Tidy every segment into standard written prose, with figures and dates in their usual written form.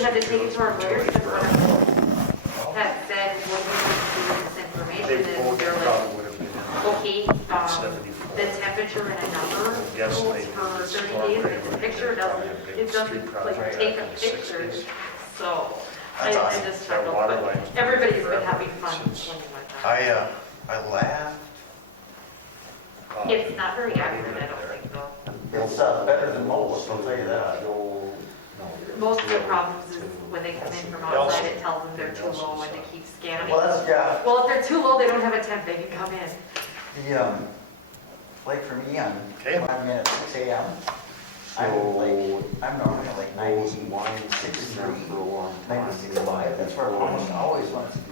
we had to take it to our lawyers because one of them had said, what we need to do with this information is they're like, okay, the temperature and a number holds for 30 days, but the picture doesn't, it doesn't like take a picture. So I just struggled, but everybody's been having fun swimming like that. I laughed. It's not very accurate, I don't think, though. It's better than most, I'll tell you that. Most of the problems is when they come in from outside, it tells them they're too low and they keep scanning. Well, that's, yeah, Well, if they're too low, they don't have a temp, they can come in. the, like for me, I'm in at 6 a.m. I'm normally at like 96.3, 96.5, that's where I'm almost always wants to be.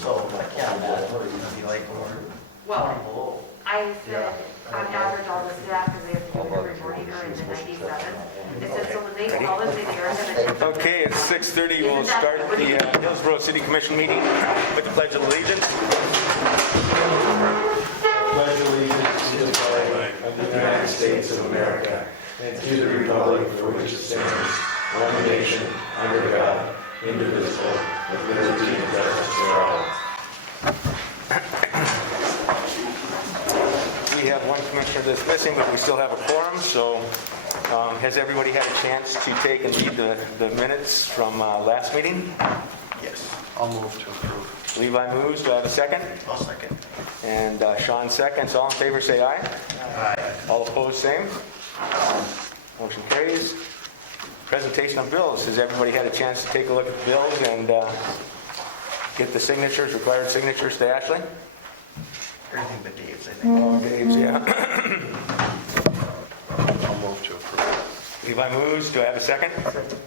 So I can't imagine what it's gonna be like when we're 20 Well, below. I said, on average, all the staff, because they have to do it every morning, are in the 97. I said, so when they call us, they are gonna. Okay, it's 6:30. We'll start the Hillsborough City Commission meeting with the Pledge of Allegiance. Pledge allegiance to the flag of the United States of America and to the republic for which it stands, one nation, under God, indivisible, with liberty and justice for all. We have one commissioner that's missing, but we still have a quorum. So has everybody had a chance to take and read the minutes from last meeting? Yes, I'll move to approve. Levi moves. Do I have a second? I'll second. And Sean seconds. All in favor, say aye. Aye. All opposed, same. Motion carries. Presentation of bills. Has everybody had a chance to take a look at the bills and get the signatures, required signatures to Ashley? Everything but Dave's, I think. All Dave's, yeah. I'll move to approve. Levi moves. Do I have a second?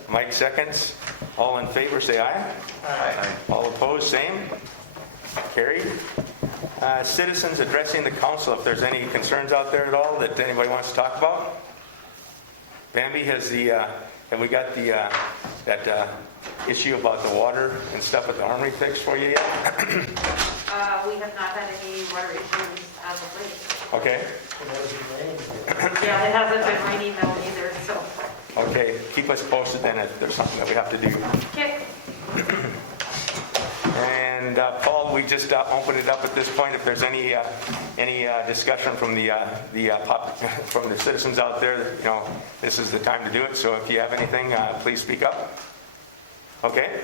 Mike seconds. All in favor, say aye. Aye. All opposed, same. Carried. Citizens addressing the council. If there's any concerns out there at all that anybody wants to talk about. Bambi, have we got that issue about the water and stuff at the armory fixed for you yet? We have not had any water issues as of late. Okay. Yeah, it hasn't been raining though either, so. Okay. Keep us posted then if there's something that we have to do. Okay. And Paul, we just open it up at this point. If there's any discussion from the from the citizens out there, this is the time to do it. So if you have anything, please speak up. Okay.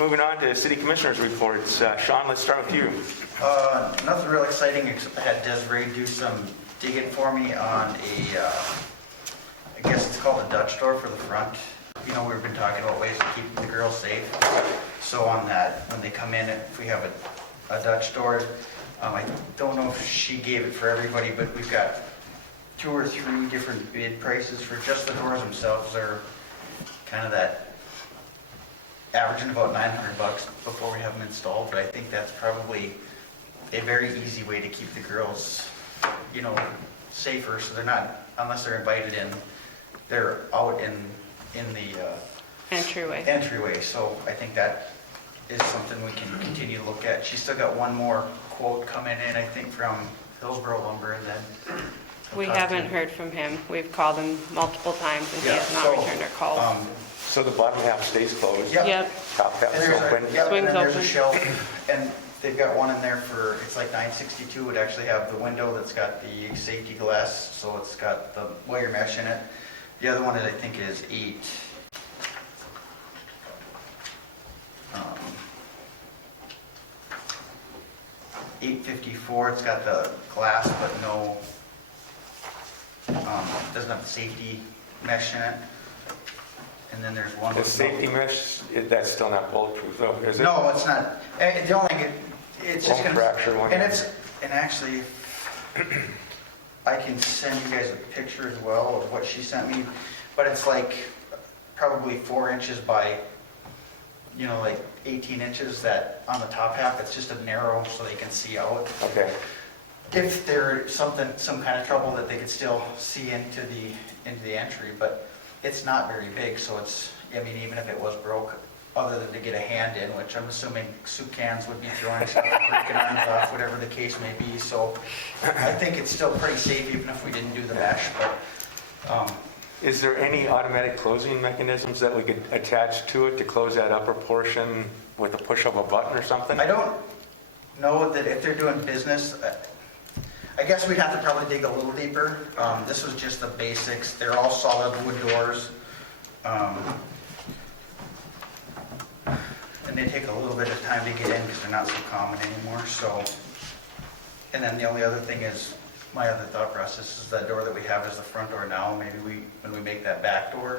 Moving on to city commissioners' reports. Sean, let's start with you. Nothing real exciting except I had Desiree do some digging for me on I guess it's called a Dutch door for the front. We've been talking about ways to keep the girls safe. So on that, when they come in, if we have a Dutch door, I don't know if she gave it for everybody, but we've got 2 or 3 different bid prices for just the doors themselves. They're kind of that averaging about $900 before we have them installed, but I think that's probably a very easy way to keep the girls, safer, so they're not, unless they're invited in, they're out in the entryway. So I think that is something we can continue to look at. She's still got one more quote coming in, I think, from Hillsborough Lumber, and then We haven't heard from him. We've called him multiple times and he has not returned our calls. So the bottom half stays closed. Yep. Top half is open. Yep, Swings and then there's a open. shelf, and they've got one in there for, it's like $962. Would actually have the window that's got the safety glass, so it's got the wire mesh in it. The other one I think is $854. It's got the glass, but no, doesn't have the safety mesh in it. And then there's one. The safety mesh, that's still not bulletproof, though, is it? No, it's not. The only thing, it's just Won't gonna. fracture one. And actually, I can send you guys a picture as well of what she sent me, but it's like probably 4 inches by, like 18 inches that on the top half, it's just a narrow so they can see out. Okay. If there's some kind of trouble that they could still see into the entry, but it's not very big, so it's, even if it was broke, other than to get a hand in, which I'm assuming soup cans would be throwing stuff, breaking arms off, whatever the case may be. So I think it's still pretty safe, even if we didn't do the mesh. But Is there any automatic closing mechanisms that we could attach to it to close that upper portion with a push of a button or something? I don't know that if they're doing business, I guess we'd have to probably dig a little deeper. This was just the basics. They're all solid wood doors. And they take a little bit of time to get in because they're not so common anymore, so. And then the only other thing is, my other thought process is that door that we have as the front door now, maybe when we make that back door,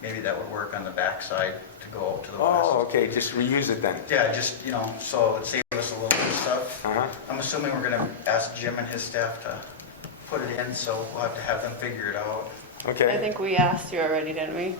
maybe that would work on the back side to go out to the west. Oh, okay, just reuse it then. Yeah, just, so it saves us a little bit of stuff. Uh-huh. I'm assuming we're gonna ask Jim and his staff to put it in, so we'll have to have them figure it out. Okay. I think we asked you already, didn't we?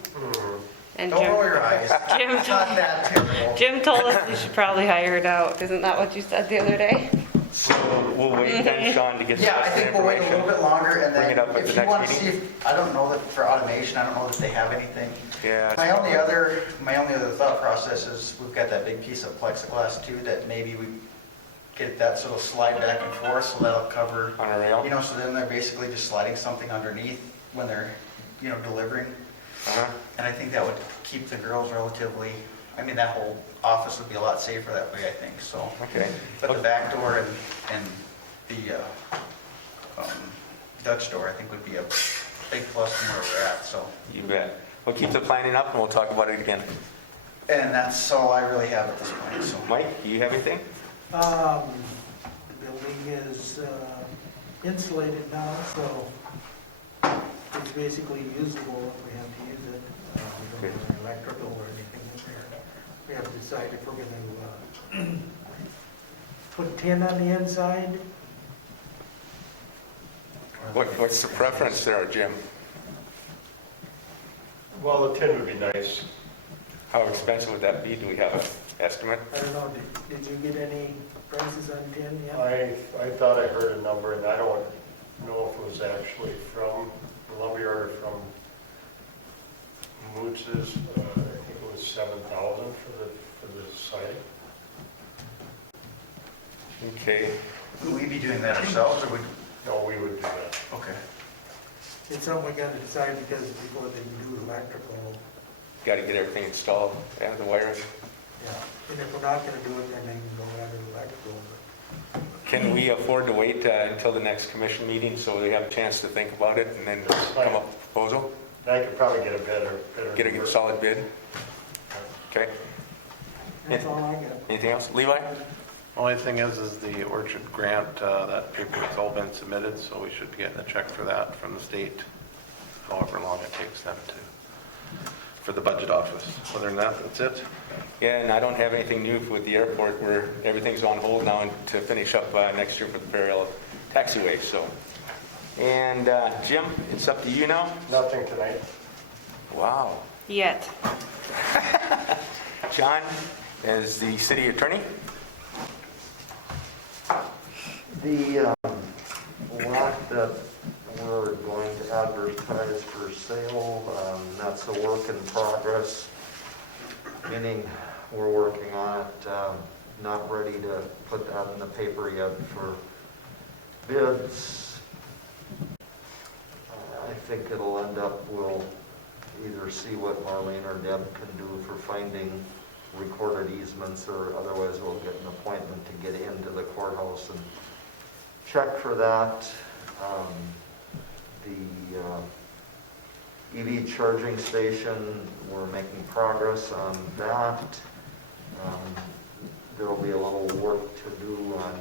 And Don't roll Jim, your eyes. Jim, It's not that terrible. Jim told us we should probably hire it out. Isn't that what you said the other day? So we'll wait then, Sean, to get Yeah, I some think we'll wait a little information. bit longer, and Bring then it up at if the you want to next see if, I don't know that for automation, I don't know that they have anything. Yeah. My only other thought process is, we've got that big piece of plexiglass too, that maybe we get that sort of slide back and forth, so that'll cover, On a rail? so then they're basically just sliding something underneath when they're, delivering. Uh-huh. And I think that would keep the girls relatively, that whole office would be a lot safer that way, I think, so. Okay. But the back door and the Dutch door, I think, would be a big plus from where we're at, so. You bet. We'll keep the planning up and we'll talk about it again. And that's all I really have at this point, so. Mike, do you have anything? The building is insulated now, so it's basically usable if we have to use it. We don't have electrical or anything in there. We have to decide if we're going to put tin on the inside. What's the preference there, Jim? Well, the tin would be nice. How expensive would that be? Do we have an estimate? I don't know, did you get any prices on tin yet? I thought I heard a number, and I don't know if it was actually from the lumberyard or from Moots's. I think it was 7,000 for the site. Okay. Would we be doing that ourselves, or would, No, we would do that. okay. It's something we got to decide because before they can do electrical, Got to get everything installed, yeah, the wires. yeah. And if we're not going to do it, then they can go ahead and electrical. Can we afford to wait until the next commission meeting so we have a chance to think about it and then come up with a proposal? And I could probably get a better. Get a solid bid? Okay. That's all I got. Anything else? Levi? Only thing is the Orchard grant, that paper's all been submitted, so we should be getting a check for that from the state, however long it takes them for the budget office. Other than that, that's it. Yeah, and I don't have anything new with the airport where everything's on hold now to finish up next year for the Ferryhill taxiway, so. And Jim, it's up to you now? Nothing tonight. Wow. Yet. John, as the city attorney? The lot that we're going to advertise for sale, that's a work in progress, meaning we're working on it, not ready to put that in the paper yet for bids. I think it'll end up, we'll either see what Marlene or Deb can do for finding recorded easements, or otherwise we'll get an appointment to get into the courthouse and check for that. The EV charging station, we're making progress on that. There'll be a little work to do on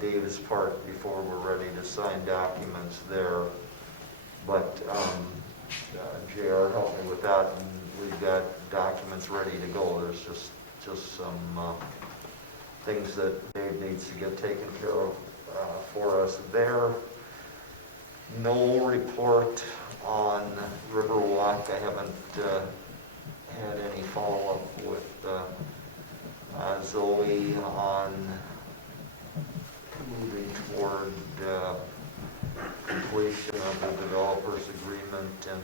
Davis Park before we're ready to sign documents there. But JR helped me with that, and we've got documents ready to go. There's just some things that Dave needs to get taken care of for us there. No report on Riverwalk. I haven't had any follow-up with Zoe on moving toward completion of the developer's agreement, and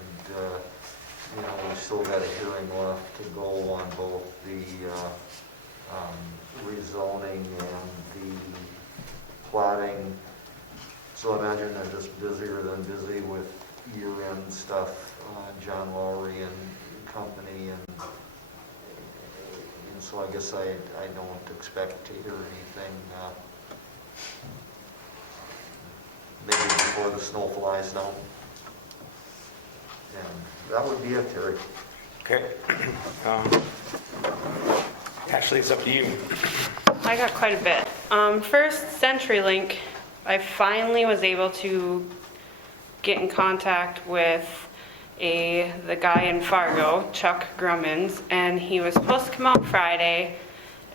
we've still got a hearing left to go on both the rezoning and the plotting. So I imagine they're just busier than busy with year-end stuff, John Lowry and company, and so I guess I don't expect to hear anything maybe before the snow flies down. And that would be it, Terry. Okay. Ashley, it's up to you. I got quite a bit. First, CenturyLink, I finally was able to get in contact with the guy in Fargo, Chuck Grummins, and he was supposed to come out Friday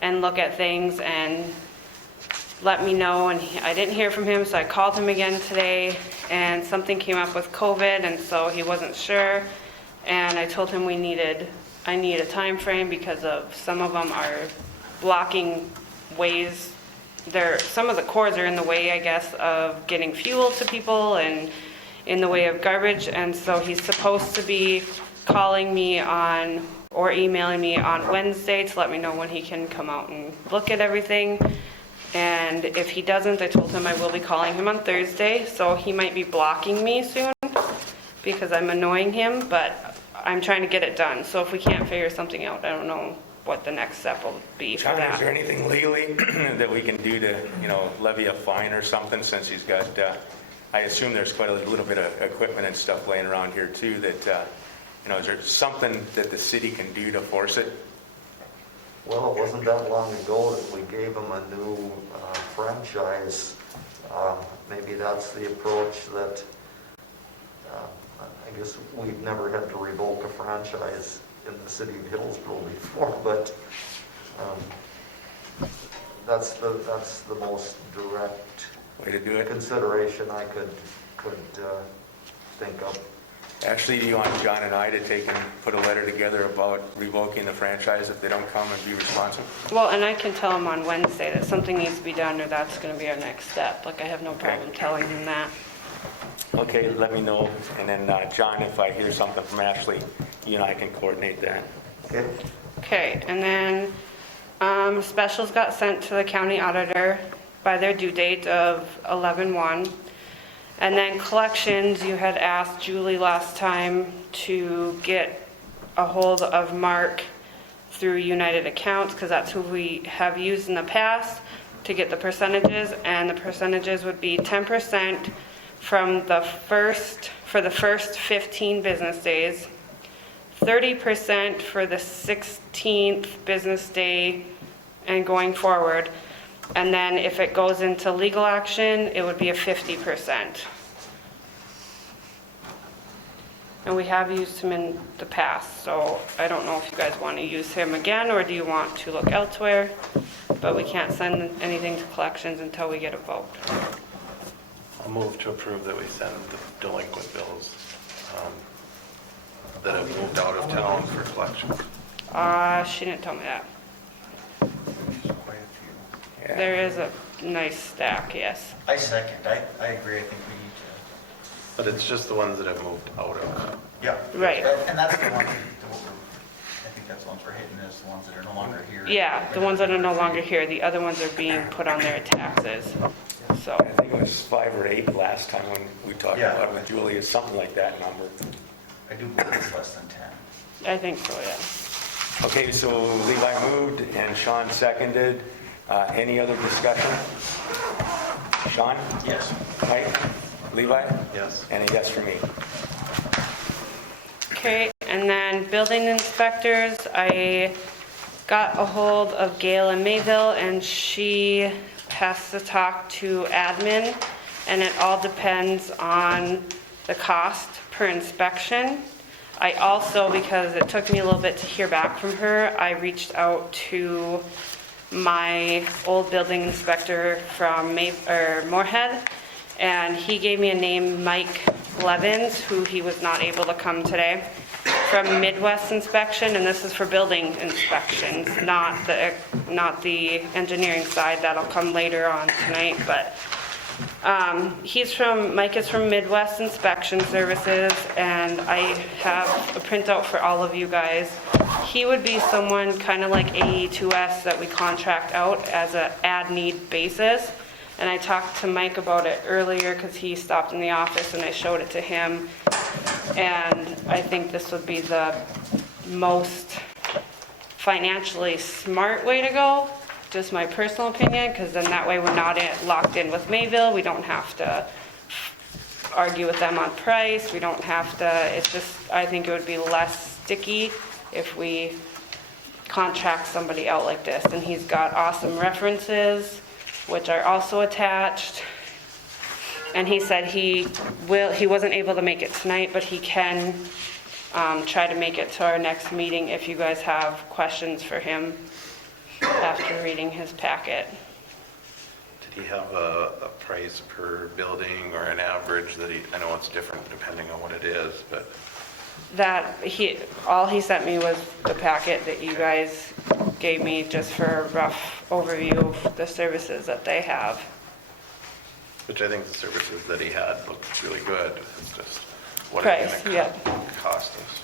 and look at things and let me know, and I didn't hear from him, so I called him again today, and something came up with COVID, and so he wasn't sure, and I told him I need a time frame because of some of them are blocking ways. Some of the cords are in the way, I guess, of getting fuel to people and in the way of garbage, and so he's supposed to be calling me or emailing me on Wednesday to let me know when he can come out and look at everything. And if he doesn't, I told him I will be calling him on Thursday, so he might be blocking me soon because I'm annoying him, but I'm trying to get it done. So if we can't figure something out, I don't know what the next step will be for John, that. is there anything legally that we can do to, levy a fine or something, since he's got, I assume there's quite a little bit of equipment and stuff laying around here too that, is there something that the city can do to force it? Well, it wasn't that long ago that we gave them a new franchise. Maybe that's the approach that, I guess we've never had to revoke a franchise in the city of Hillsborough before, but that's the most direct Way to do it. consideration I could think of. Actually, do you want John and I to take and put a letter together about revoking the franchise if they don't come and be responsive? Well, and I can tell him on Wednesday that something needs to be done or that's going to be our next step. Like, I have no problem telling him that. Okay, let me know. And then, John, if I hear something from Ashley, you and I can coordinate that. Okay? Okay, and then specials got sent to the county auditor by their due date of 11/1. And then collections, you had asked Julie last time to get a hold of Mark through United Accounts, because that's who we have used in the past to get the percentages, and the percentages would be 10% for the first 15 business days, 30% for the 16th business day and going forward. And then if it goes into legal action, it would be a 50%. And we have used him in the past, so I don't know if you guys want to use him again or do you want to look elsewhere? But we can't send anything to collections until we get a vote. I'll move to approve that we send the delinquent bills that have moved out of town for collection. She didn't tell me that. Quite a few. Yeah. There is a nice stack, yes. I second. I agree. I think we need to. But it's just the ones that have moved out of. Yeah. Right. And that's the one, I think that's the ones we're hitting, is the ones that are no longer here. Yeah, the ones that are no longer here, the other ones are being put on their taxes, so. I think it was 5 or 8 last time when we talked Yeah. about it with Julie, it's something like that number. I do believe it's less than 10. I think so, yeah. Okay, so Levi moved and Sean seconded. Any other discussion? Sean? Yes. Mike? Levi? Yes. And a yes for me. Okay, and then building inspectors, I got a hold of Gail in Mayville, and she has to talk to admin, and it all depends on the cost per inspection. I also, because it took me a little bit to hear back from her, I reached out to my old building inspector from Moorhead, and he gave me a name, Mike Levins, who he was not able to come today, from Midwest Inspection, and this is for building inspections, not the engineering side. That'll come later on tonight, but Mike is from Midwest Inspection Services, and I have a printout for all of you guys. He would be someone kind of like AE2S that we contract out as a ad-need basis. And I talked to Mike about it earlier because he stopped in the office and I showed it to him. And I think this would be the most financially smart way to go, just my personal opinion, because then that way we're not locked in with Mayville. We don't have to argue with them on price. We don't have to, it's just, I think it would be less sticky if we contract somebody out like this. And he's got awesome references, which are also attached. And he said he wasn't able to make it tonight, but he can try to make it to our next meeting if you guys have questions for him after reading his packet. Did he have a price per building or an average that I know it's different depending on what it is, but All he sent me was the packet that you guys gave me just for a rough overview of the services that they have. which I think the services that he had looked really good. It's just what Price, it's going yeah. to cost us.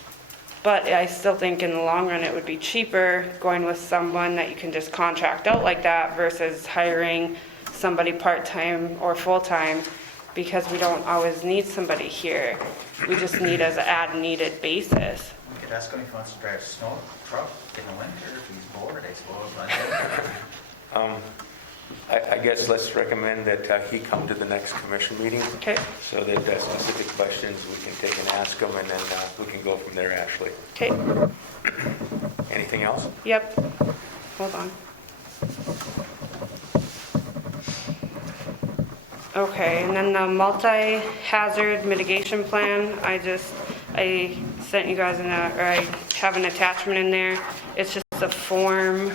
But I still think in the long run, it would be cheaper going with someone that you can just contract out like that versus hiring somebody part-time or full-time, because we don't always need somebody here. We just need as an as-needed basis. We could ask him if he wants to drive a snow truck in the winter, if he's bored, I suppose. I guess let's recommend that he come to the next commission meeting Okay, so that specific questions we can take and ask him, and then we can go from there, Ashley. okay, Anything else? yep, hold on. Okay, and then the multi-hazard mitigation plan, I sent you guys I have an attachment in there. It's just a form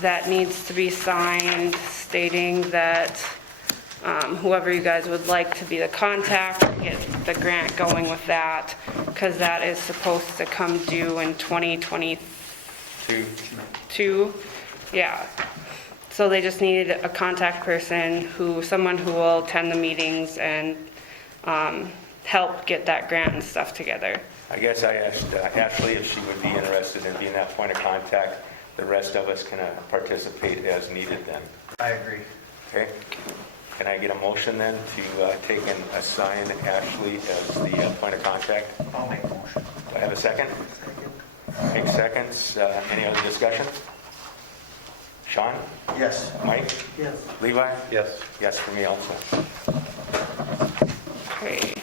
that needs to be signed stating that whoever you guys would like to be the contact, get the grant going with that, because that is supposed to come due in 2022. Yeah. So they just need a contact person, someone who will attend the meetings and help get that grant and stuff together. I guess I asked Ashley if she would be interested in being that point of contact. The rest of us can participate as needed then. I agree. Okay? Can I get a motion then to take and assign Ashley as the point of contact? I'll make a motion. Do I have a second? Mike seconds. Any other discussion? Sean? Yes. Mike? Yes. Levi? Yes. Yes for me also. Okay.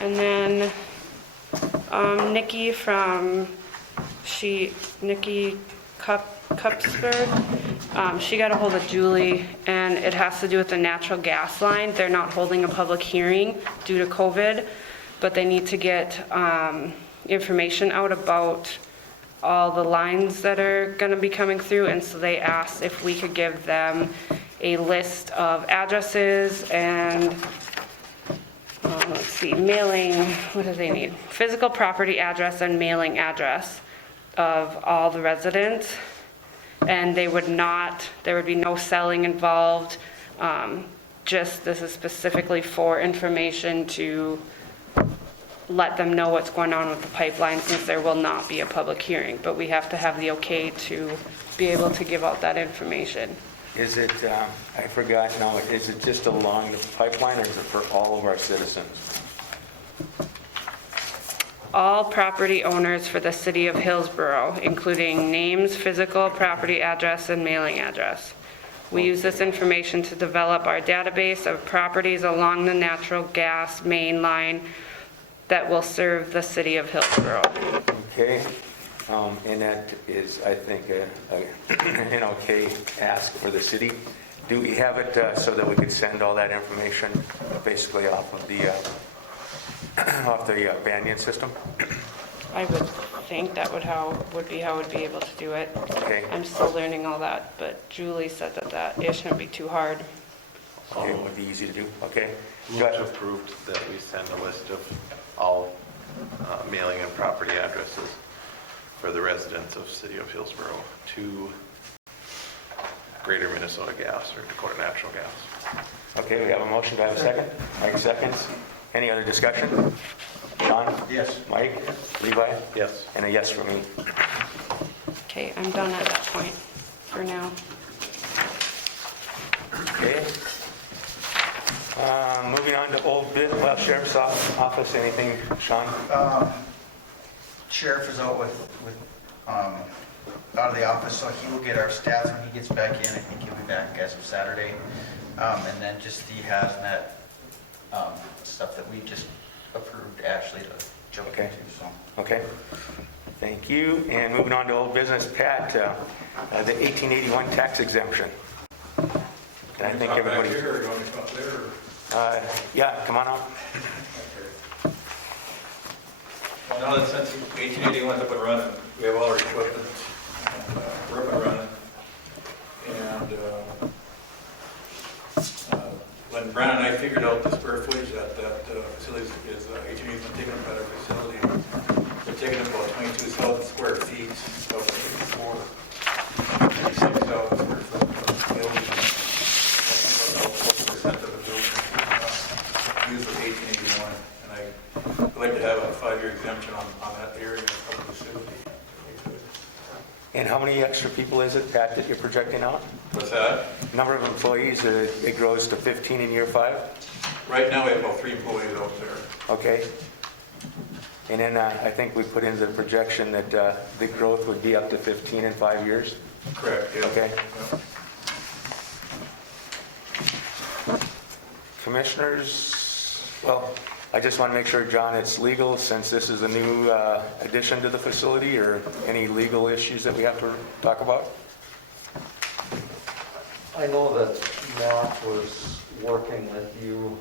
And then Nikki Cupsberg, she got a hold of Julie, and it has to do with the natural gas line. They're not holding a public hearing due to COVID, but they need to get information out about all the lines that are going to be coming through, and so they asked if we could give them a list of addresses and let's see, mailing, what do they need? Physical property address and mailing address of all the residents. And there would be no selling involved. Just this is specifically for information to let them know what's going on with the pipeline, since there will not be a public hearing. But we have to have the okay to be able to give out that information. Is it, I forgot now, is it just along the pipeline or is it for all of our citizens? All property owners for the city of Hillsborough, including names, physical property address, and mailing address. We use this information to develop our database of properties along the natural gas main line that will serve the city of Hillsborough. Okay, and that is, I think, an okay ask for the city. Do we have it so that we could send all that information basically off of the Banyan system? I would think that would be how we'd be able to do it. Okay. I'm still learning all that, but Julie said that it shouldn't be too hard. Okay, it would be easy to do, okay? Move to approve that we send a list of all mailing and property addresses for the residents of City of Hillsborough to Greater Minnesota Gas or Dakota Natural Gas. Okay, we have a motion, do I have a second? Mike seconds. Any other discussion? Sean? Yes. Mike? Levi? Yes. And a yes for me. Okay, I'm done at that point for now. Okay. Moving on to old bid, well, sheriff's office, anything, Sean? Sheriff is out out of the office, so he will get our stats when he gets back in. I think he'll be back as of Saturday. And then just the hazmat stuff that we just approved Ashley to jump Okay. into, so. Okay, thank you. And moving on to old business, Pat, the 1881 tax exemption. And I think everybody... Back here, or you want me to come up there? Yeah, come on up. Well, now that since 1881's up and running, we have all our equipment, we're up and running. And when Brian and I figured out the square footage that facility is 1881 taking up at our facility, they're taking up about 22,000 square feet of 56,000 square foot of building. About 40% of the building used with 1881. And I'd like to have a 5-year exemption on that area of the facility. And how many extra people is it, Pat, that you're projecting out? What's that? Number of employees, it grows to 15 in year 5? Right now, we have about 3 employees out there. Okay. And then I think we put in the projection that the growth would be up to 15 in 5 years? Correct, yeah. Okay. Yeah. Commissioners, well, I just want to make sure, John, it's legal since this is a new addition to the facility, or any legal issues that we have to talk about? I know that Matt was working with you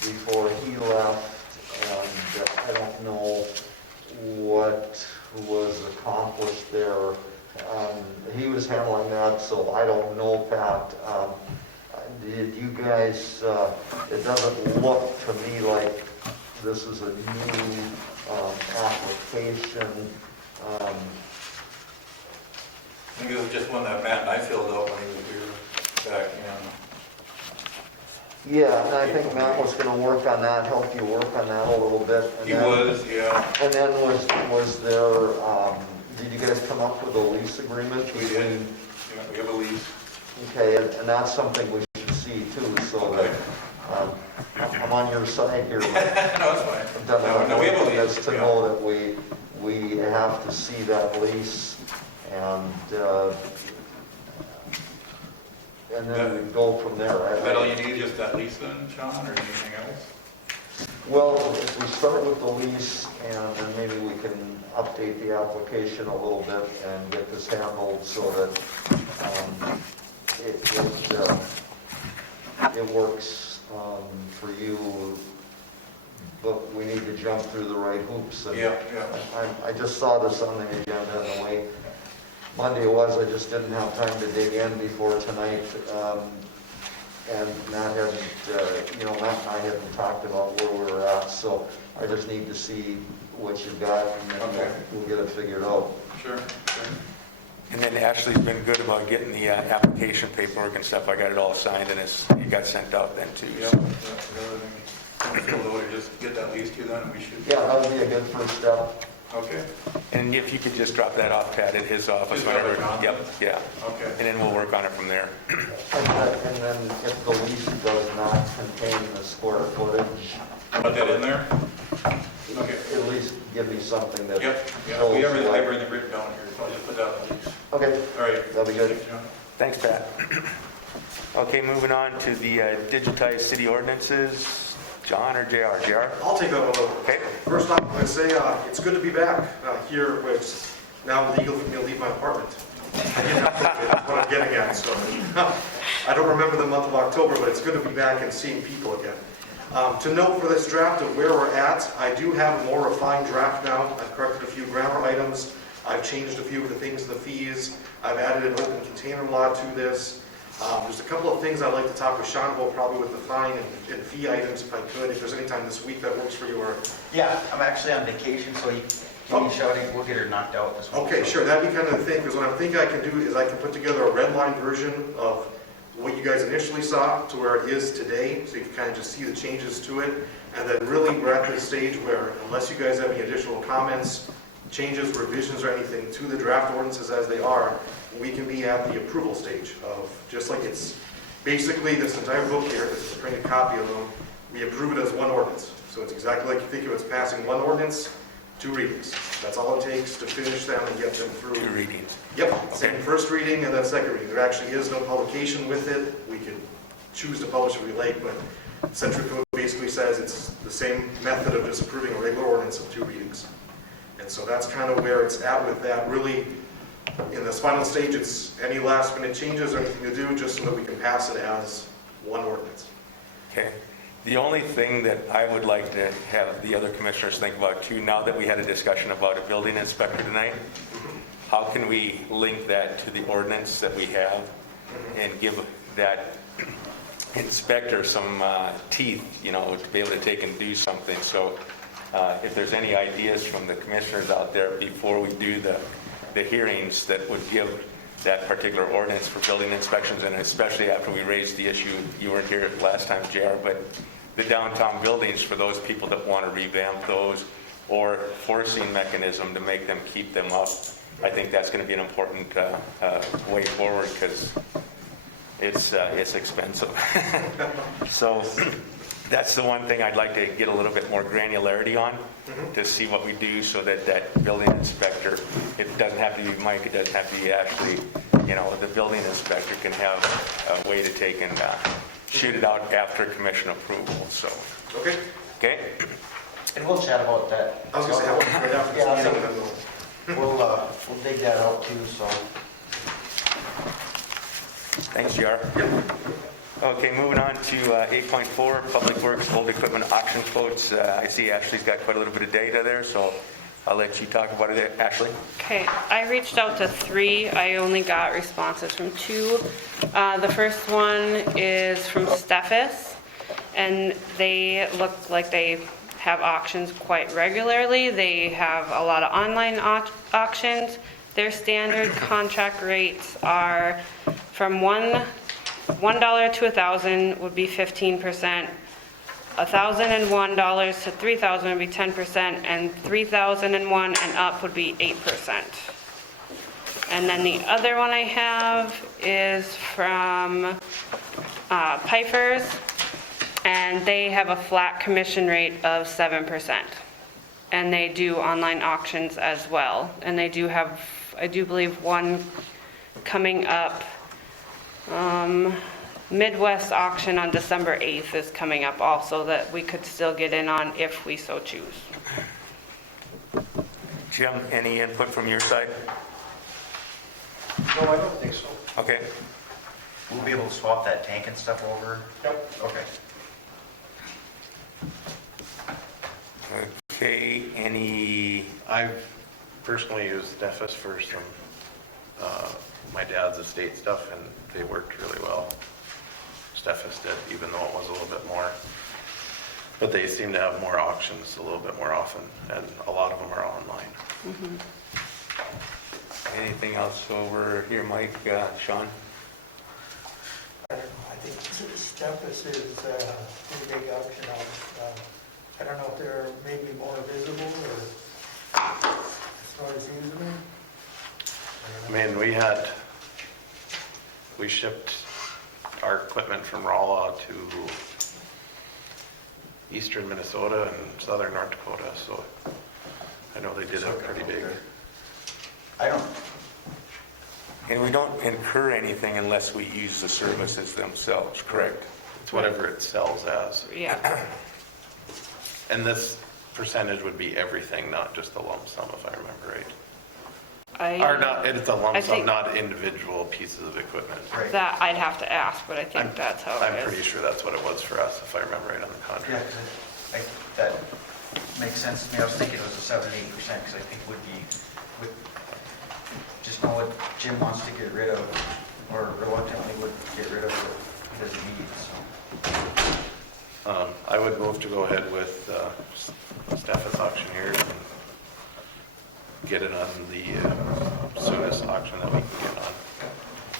before he left, and I don't know what was accomplished there. He was handling that, so I don't know, Pat. Did you guys, it doesn't look to me like this is a new application. I think it was just one that Matt and I filled out when he was here back in. Yeah, and I think Matt was gonna work on that, help you work on that a little bit. And He then- was, yeah. And then was there, did you guys come up with a lease agreement? We did. Yeah, we have a lease. Okay, and that's something we should see too, so that, I'm on your side here. No, it's fine. No, we have a lease. Just to Yeah. know that we have to see that lease and then we go from there. Is that all you need, just that lease then, Sean, or anything else? Well, if we start with the lease, and then maybe we can update the application a little bit and get this handled so that it works for you, but we need to jump through the right hoops. And Yeah, yeah. I just saw this on the agenda, and the way Monday was, I just didn't have time to dig in before tonight. And Matt hasn't, Matt and I haven't talked about where we're at, so I just need to see what you've got, and then Okay. we'll get it figured out. Sure. And then Ashley's been good about getting the application paperwork and stuff. I got it all signed, and it got sent out then too. Yeah, so. everything. Filled out, just get that lease to then, and we should. Yeah, that would be a good first step. Okay, And if you could just drop that off, Pat, at his office Just drop whenever. it on? Yep, yeah. okay. And then we'll work on it from there. And then if the lease does not contain the square footage, Put that in there? Okay. at least give me something that Yep, yeah, shows we have what- everything written down here, so I'll just put that on the lease. Okay, All right. that'd be good. Thanks, John. Thanks, Pat. Okay, moving on to the digitized city ordinances. John or JR? JR? I'll take that one over. Okay. First off, I'm going to say it's good to be back here where it's now legal for me to leave my apartment. That's what I'm getting at. So I don't remember the month of October, but it's good to be back and seeing people again. To note for this draft of where we're at, I do have a more refined draft now. I've corrected a few grammar items. I've changed a few of the things in the fees. I've added an open container law to this. There's a couple of things I'd like to talk with Sean about, probably with the fine and fee items if I could, if there's any time this week that works for you or... Yeah, I'm actually on vacation, so you shouting, we'll get her knocked out this week. Okay, so. sure, that'd be kind of the thing, because what I'm thinking I can do is I can put together a red line version of what you guys initially saw to where it is today, so you can kind of just see the changes to it. And then really we're at this stage where unless you guys have any additional comments, changes, revisions, or anything to the draft ordinances as they are, we can be at the approval stage of, just like it's basically, this entire book here, this is a printed copy of them, we approve it as one ordinance. So it's exactly like you think of it as passing one ordinance, 2 readings. That's all it takes to finish them and get them through. 2 readings. Yep, same first reading and then second reading. There actually is no publication with it. We can choose to publish if we like, but Century Code basically says it's the same method of just approving a regular ordinance of 2 readings. And so that's kind of where it's at with that. Really, in this final stage, it's any last minute changes or anything to do just so that we can pass it as one ordinance. Okay. The only thing that I would like to have the other commissioners think about too, now that we had a discussion about a building inspector tonight, how can we link that to the ordinance that we have and give that inspector some teeth, you know, to be able to take and do something. So if there's any ideas from the commissioners out there before we do the hearings that would give that particular ordinance for building inspections, and especially after we raised the issue, you weren't here last time, JR, but the downtown buildings for those people that want to revamp those, or forcing mechanism to make them keep them up. I think that's going to be an important way forward, because it's expensive. So that's the one thing I'd like to get a little bit more granularity on, to see what we do so that that building inspector, it doesn't have to be Mike, it doesn't have to be Ashley, you know, the building inspector can have a way to take and shoot it out after commission approval, so. Okay? Okay? And we'll chat about that. I was going to say, right after this Yeah, meeting, then we'll... We'll dig that out too, so. Thanks, JR. Okay, moving on to 8.4, Public Works Old Equipment Auction Quotes. I see Ashley's got quite a little bit of data there, so I'll let you talk about it, Ashley. Okay, I reached out to 3. I only got responses from 2. The first one is from Steffes, and they look like they have auctions quite regularly. They have a lot of online auctions. Their standard contract rates are from $1 to $1,000 would be 15%. $1,001 to $3,000 would be 10%, and $3,001 and up would be 8%. And then the other one I have is from Pipers, and they have a flat commission rate of 7%. And they do online auctions as well. And they do have, I do believe, one coming up. Midwest auction on December 8th is coming up also, that we could still get in on if we so choose. Jim, any input from your side? No, I don't think so. Okay. We'll be able to swap that tank and stuff over? Yep. Okay. Okay, any, I've personally used Steffes for some, my dad's estate stuff, and they worked really well. Steffes did, even though it was a little bit more. But they seem to have more auctions a little bit more often, and a lot of them are online. anything else over here, Mike, Sean? I don't know, I think Steffes is a pretty big auction house. I don't know if they're maybe more visible or as far as using them. I mean, we shipped our equipment from Rolla to eastern Minnesota and southern North Dakota, so I know they did it pretty big. I don't, And we don't incur anything unless we use the services themselves, correct? It's whatever it sells as. Yeah, And this percentage would be everything, not just the lump sum, if I remember right. Or not, it's a lump I sum, think- not individual pieces of equipment. right. that I'd have to ask, but I think that's how I'm it pretty is. sure that's what it was for us, if I remember right on the Yeah, contract. 'cause that makes sense to me. I was thinking it was a 7 to 8%, because I think would just know what Jim wants to get rid of, or reluctantly would get rid of what he doesn't need, so. I would move to go ahead with Steffes auctioneer and get it on the soonest auction that we can get on.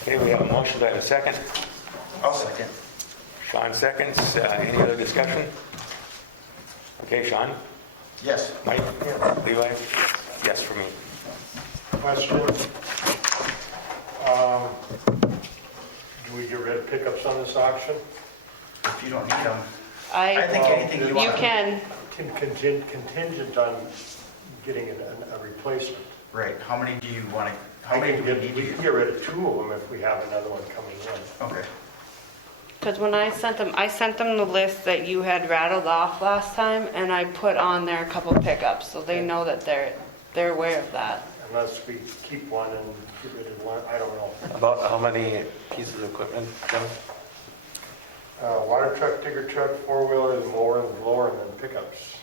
Okay, we have a motion, do I have a second? I'll second. Sean seconds, any other discussion? Okay, Sean? Yes. Mike? Levi? Yes for me. Question. Do we get rid of pickups on this auction? If you don't need them, I I, think anything you you want. can, Contingent on getting a replacement. Right, how many do you want to, how We many can do we need we to can use? get rid of 2 of them if we have another one coming in. Okay, because when I sent them the list that you had rattled off last time, and I put on there a couple pickups, so they know that they're aware of that. Unless we keep one and get rid of one, I don't know. About how many pieces of equipment, Jim? Water truck, digger truck, 4-wheeler, mower, and blower, and then pickups.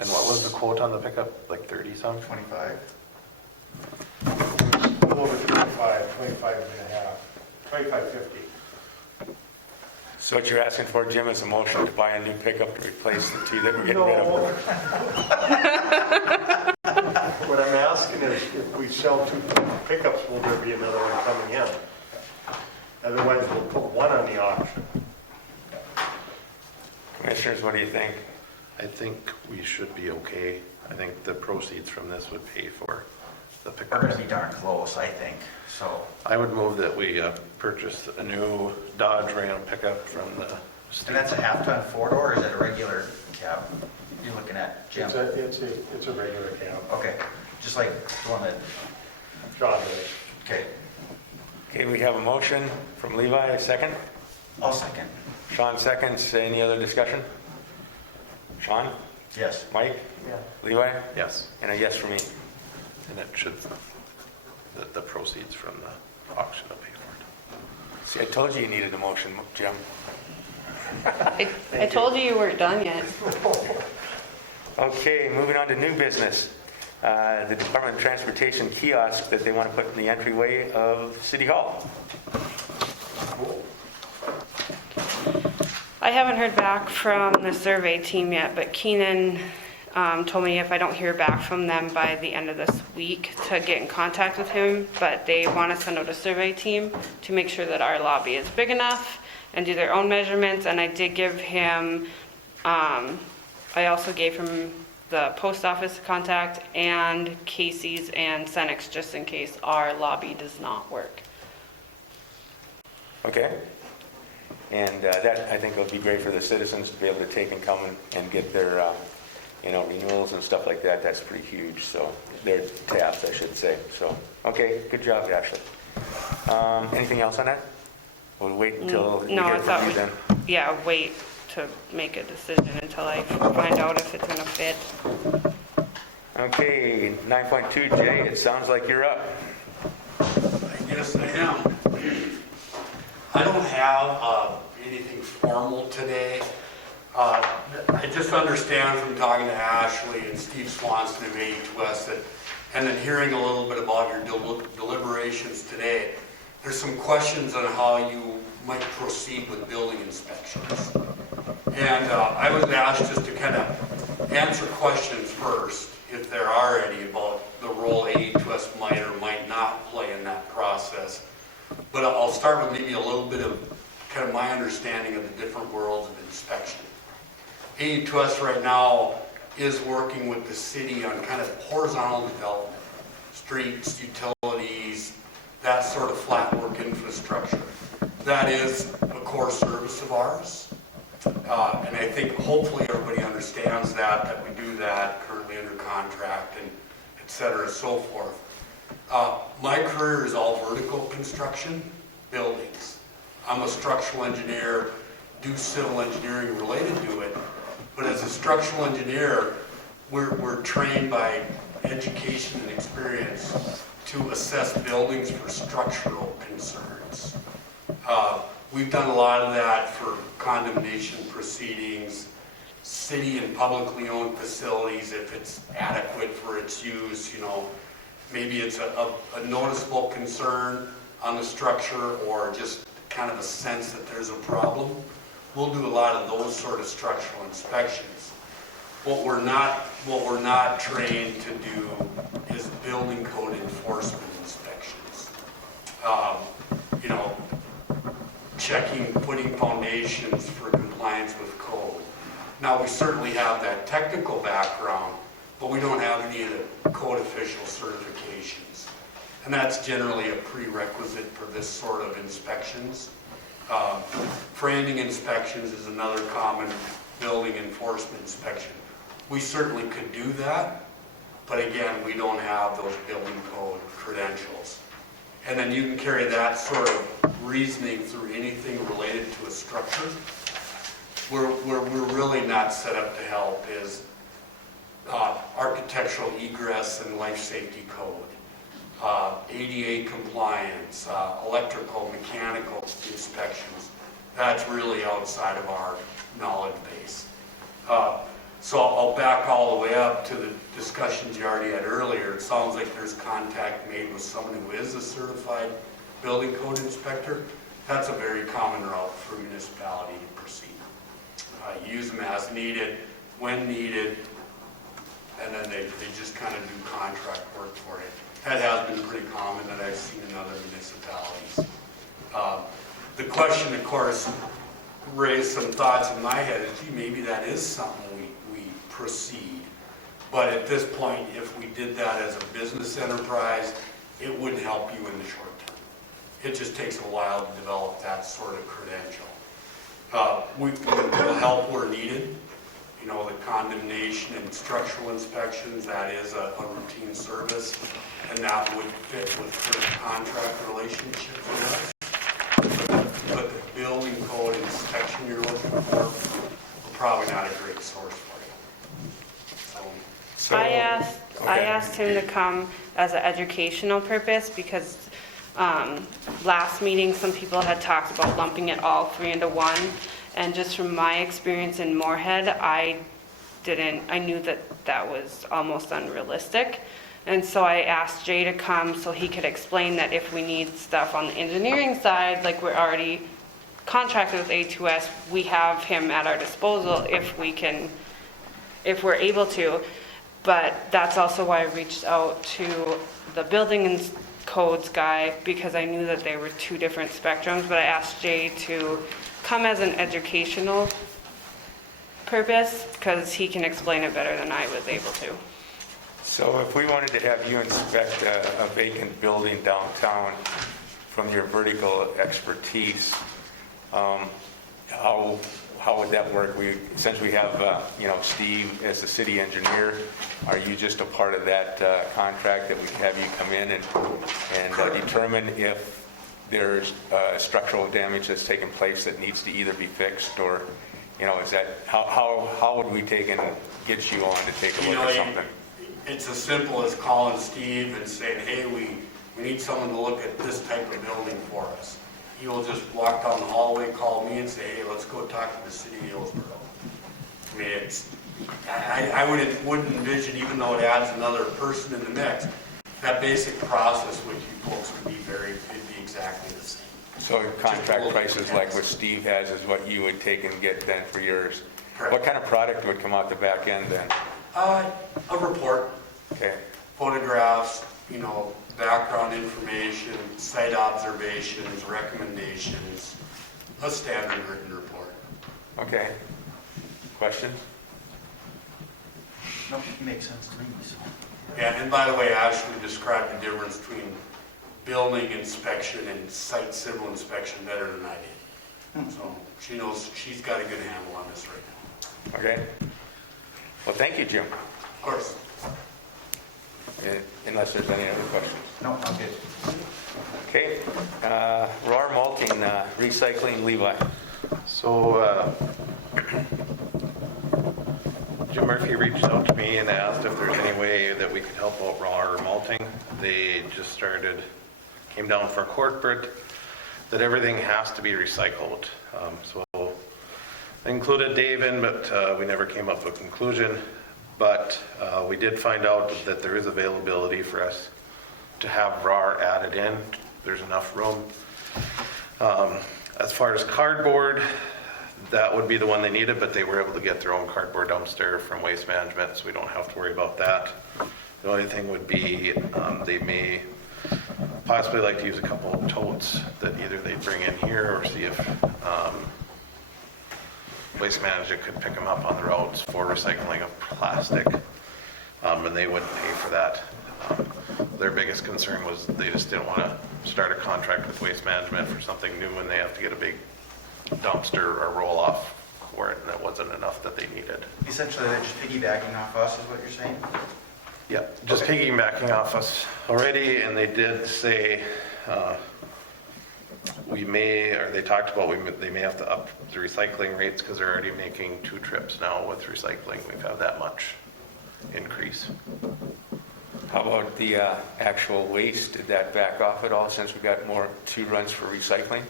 And what was the quote on the pickup, like 30 some? 25? A little over 25 and a half, 25.50. So what you're asking for, Jim, is a motion to buy a new pickup to replace the 2 that we're getting rid of? What I'm asking is, if we sell 2 pickups, will there be another one coming in? Otherwise, we'll put one on the auction. Commissioners, what do you think? I think we should be okay. I think the proceeds from this would pay for the We're gonna pickups. be darn close, I think, so. I would move that we purchase a new Dodge Ram pickup from the state. And that's a half-ton four-door, or is it a regular cab you're looking at, Jim? It's a regular cab. Okay, just like the one that, John did it. okay, Okay, we have a motion from Levi, a second. I'll second. Sean seconds. Any other discussion? Sean? Yes. Mike? Yeah. Levi? Yes, And a yes for me. and it should, the proceeds from the auction will pay for it. See, I told you you needed a motion, Jim. I told you weren't done yet. Okay, moving on to new business. The Department of Transportation kiosk that they want to put in the entryway of City Hall. I haven't heard back from the survey team yet, but Keenan told me if I don't hear back from them by the end of this week to get in contact with him, but they want to send out a survey team to make sure that our lobby is big enough and do their own measurements, and I did give him, I also gave him the post office contact and Casey's and Cenex, just in case our lobby does not work. Okay? And that, I think, will be great for the citizens to be able to take and come and get their, renewals and stuff like that. That's pretty huge, so, their tabs, I should say. So, okay, good job, Ashley. Anything else on that? We'll wait until we No, hear I thought from you we- then. Yeah, wait to make a decision until I find out if it's gonna fit. Okay, 9.2, Jay, it sounds like you're up. Yes, I am. I don't have anything formal today. I just understand from talking to Ashley and Steve Swanson of A West that, and then hearing a little bit about your deliberations today, there's some questions on how you might proceed with building inspections. And I was asked just to kind of answer questions first, if there are any, about the role A2S might or might not play in that process. But I'll start with maybe a little bit of kind of my understanding of the different worlds of inspection. A2S right now is working with the city on kind of horizontal development, streets, utilities, that sort of flat work infrastructure. That is a core service of ours. And I think hopefully everybody understands that we do that currently under contract and et cetera, so forth. My career is all vertical construction, buildings. I'm a structural engineer, do civil engineering related to it, but as a structural engineer, we're trained by education and experience to assess buildings for structural concerns. We've done a lot of that for condemnation proceedings, city and publicly owned facilities, if it's adequate for its use, maybe it's a noticeable concern on the structure or just kind of a sense that there's a problem. We'll do a lot of those sort of structural inspections. What we're not trained to do is building code enforcement inspections. Checking, putting foundations for compliance with code. Now, we certainly have that technical background, but we don't have any of the code official certifications. And that's generally a prerequisite for this sort of inspections. Framing inspections is another common building enforcement inspection. We certainly could do that, but again, we don't have those building code credentials. And then you can carry that sort of reasoning through anything related to a structure. Where we're really not set up to help is architectural egress and life safety code, ADA compliance, electrical, mechanical inspections. That's really outside of our knowledge base. So I'll back all the way up to the discussions you already had earlier. It sounds like there's contact made with someone who is a certified building code inspector. That's a very common route for a municipality to proceed. Use them as needed, when needed, and then they just kind of do contract work for it. That has been pretty common that I've seen in other municipalities. The question, of course, raised some thoughts in my head is, gee, maybe that is something we proceed. But at this point, if we did that as a business enterprise, it wouldn't help you in the short term. It just takes a while to develop that sort of credential. We will help where needed. You know, the condemnation and structural inspections, that is a routine service, and that would fit with the contract relationship with us. But the building code inspection you're looking for, probably not a great source for you. So, I asked him to come as an educational purpose because last meeting, some people had talked about lumping it all three into one. And just from my experience in Moorhead, I knew that was almost unrealistic. And so I asked Jay to come so he could explain that if we need stuff on the engineering side, like we're already contracted with A2S, we have him at our disposal if we're able to. But that's also why I reached out to the building and codes guy, because I knew that they were two different spectrums. But I asked Jay to come as an educational purpose because he can explain it better than I was able to. So if we wanted to have you inspect a vacant building downtown from your vertical expertise, how would that work? Since we have Steve as the city engineer, are you just a part of that contract that we have you come in and determine if there's structural damage that's taken place that needs to either be fixed, or is that how would we take and get you on to take a look at something? It's as simple as calling Steve and saying, hey, we need someone to look at this type of building for us. He will just walk down the hallway, call me and say, hey, let's go talk to the city of Hillsborough. I mean, I wouldn't envision, even though it adds another person in the mix, that basic process with you folks would be exactly the same. So contract prices like what Steve has is what you would take and get then for yours. Correct. What kind of product would come out the back end then? A report. Okay. Photographs, background information, site observations, recommendations, a standard written report. Okay. Questions? No, it makes sense to me, so. Yeah, and by the way, Ashley described the difference between building inspection and site civil inspection better than I did. So she knows, she's got a good handle on this right now. Okay. Well, thank you, Jim. Of course. Unless there's any other questions. No, I'm good. Okay. RAR Malting, Recycling, Levi. So Jim Murphy reached out to me and asked if there's any way that we could help out RAR Malting. They just came down for corporate, that everything has to be recycled. So I included Dave in, but we never came up with a conclusion. But we did find out that there is availability for us to have RAR added in. There's enough room. As far as cardboard, that would be the one they needed, but they were able to get their own cardboard dumpster from Waste Management, so we don't have to worry about that. The only thing would be they may possibly like to use a couple of totes that either they bring in here or see if Waste Management could pick them up on the roads for recycling of plastic, and they wouldn't pay for that. their biggest concern was they just didn't want to start a contract with Waste Management for something new when they have to get a big dumpster or roll-off for it, and that wasn't enough that they needed. Essentially, they're just piggybacking off us, is what you're saying? Yeah, just piggybacking off us already, and they did say we may, or they talked about they may have to up the recycling rates because they're already making 2 trips now with recycling. We've had that much increase. How about the actual waste? Did that back off at all since we got 2 runs for recycling?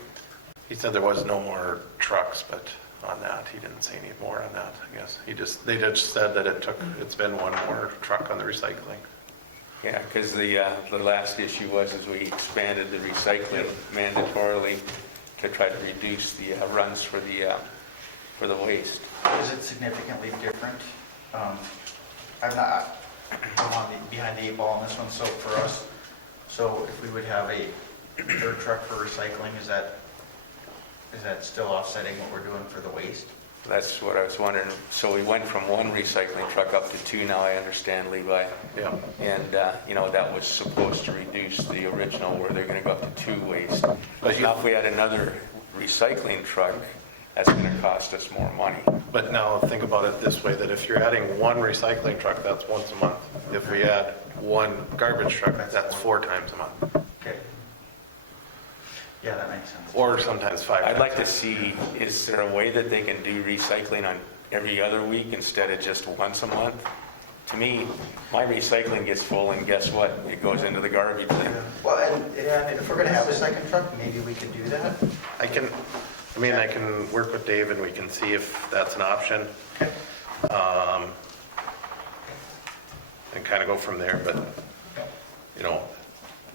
He said there was no more trucks, but on that, he didn't say any more on that, I guess. They just said that it's been 1 more truck on the recycling. Yeah, because the last issue was is we expanded the recycling mandatorily to try to reduce the runs for the waste. Is it significantly different? I'm behind the 8 ball on this one, so for us, so if we would have a 3rd truck for recycling, is that still offsetting what we're doing for the waste? That's what I was wondering. So we went from 1 recycling truck up to 2 now, I understand, Levi. Yeah. And, that was supposed to reduce the original where they're going to go up to 2 waste. But now if we had another recycling truck, that's going to cost us more money. But now think about it this way, that if you're adding 1 recycling truck, that's once a month. If we add 1 garbage truck, that's 4 times a month. Okay. Yeah, that makes sense. Or sometimes 5 times. I'd like to see, is there a way that they can do recycling on every other week instead of just once a month? To me, my recycling gets full and guess what? It goes into the garbage bin. Well, and if we're going to have a 2nd truck, maybe we could do that. I can work with Dave and we can see if that's an option. And kind of go from there, but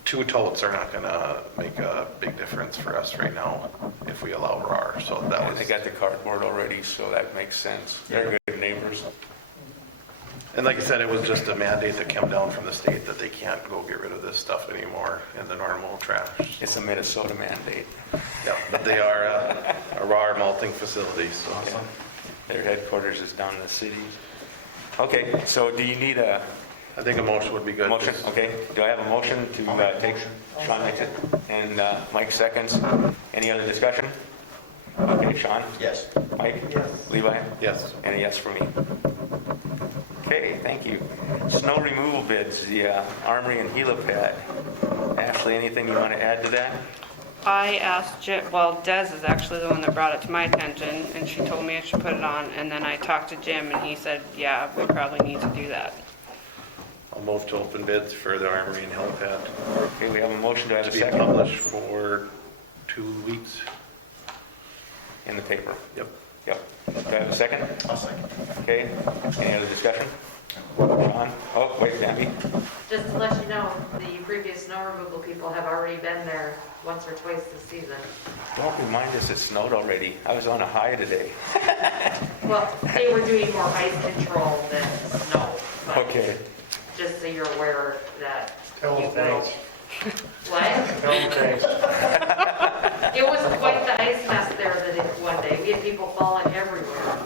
2 totes are not going to make a big difference for us right now if we allow RAR. So that was. They got the cardboard already, so that makes sense. They're good neighbors. And like I said, it was just a mandate that came down from the state that they can't go get rid of this stuff anymore in the normal trash. It's a Minnesota mandate. Yeah, but they are a RAR malting facility, so. Awesome. Their headquarters is down in the city. Okay, so do you need a I think a motion would be good. motion? Okay, do I have a motion to take? Sean makes it, and Mike seconds. Any other discussion? Okay, Sean? Yes. Mike? Yes. Levi? Yes. And a yes for me. Okay, thank you. Snow removal bids, the Armory and helipad. Ashley, anything you want to add to that? I asked Jim, well, Des is actually the one that brought it to my attention, and she told me I should put it on, and then I talked to Jim, and he said, yeah, we probably need to do that. I'll move to open bids for the Armory and helipad Okay, we have a motion. Do I have to a be second? published for 2 weeks. In the paper? Yep. Yep. Do I have a second? I'll second. Okay, any other discussion? Sean? Oh, wait, Debbie. Just to let you know, the previous snow removal people have already been there once or twice this season. Don't remind us it snowed already. I was on a high today. Well, they were doing more ice control than snow. but Okay. Just so you're aware that. Tell them thanks. What? Tell them thanks. It was quite the ice mess there one day. We had people falling everywhere.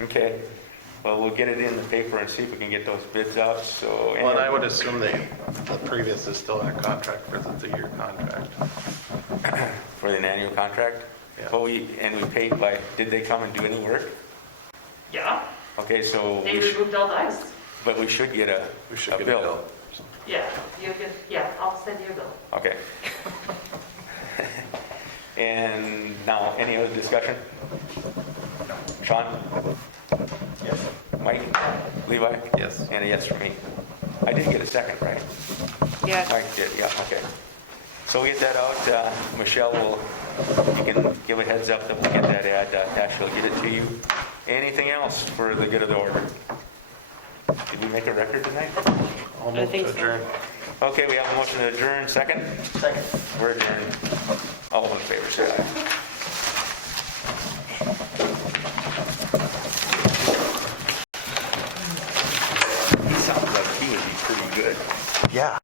Okay. Well, we'll get it in the paper and see if we can get those bids out, so. Well, and I would assume the previous is still in contract for the 2-year contract. For an annual contract? Yeah. Well, we paid by, did they come and do any work? Yeah, Okay, so, they removed all the ice. but we should get a bill. Yeah, I'll send you a bill. Okay. And now, any other discussion? Sean? Yes. Mike? Levi? Yes. And a yes for me. I did get a second, right? Yes. Mike did, yeah, okay. So we'll get that out. Michelle you can give a heads up that we'll get that ad. Tash will get it to you. Anything else for the good of the order? Did we make a record tonight? I'll I move think to so. adjourn. Okay, we have a motion to adjourn. Second? Second. We're adjourned. All in favor, say aye. He sounds like he would be pretty good. Yeah.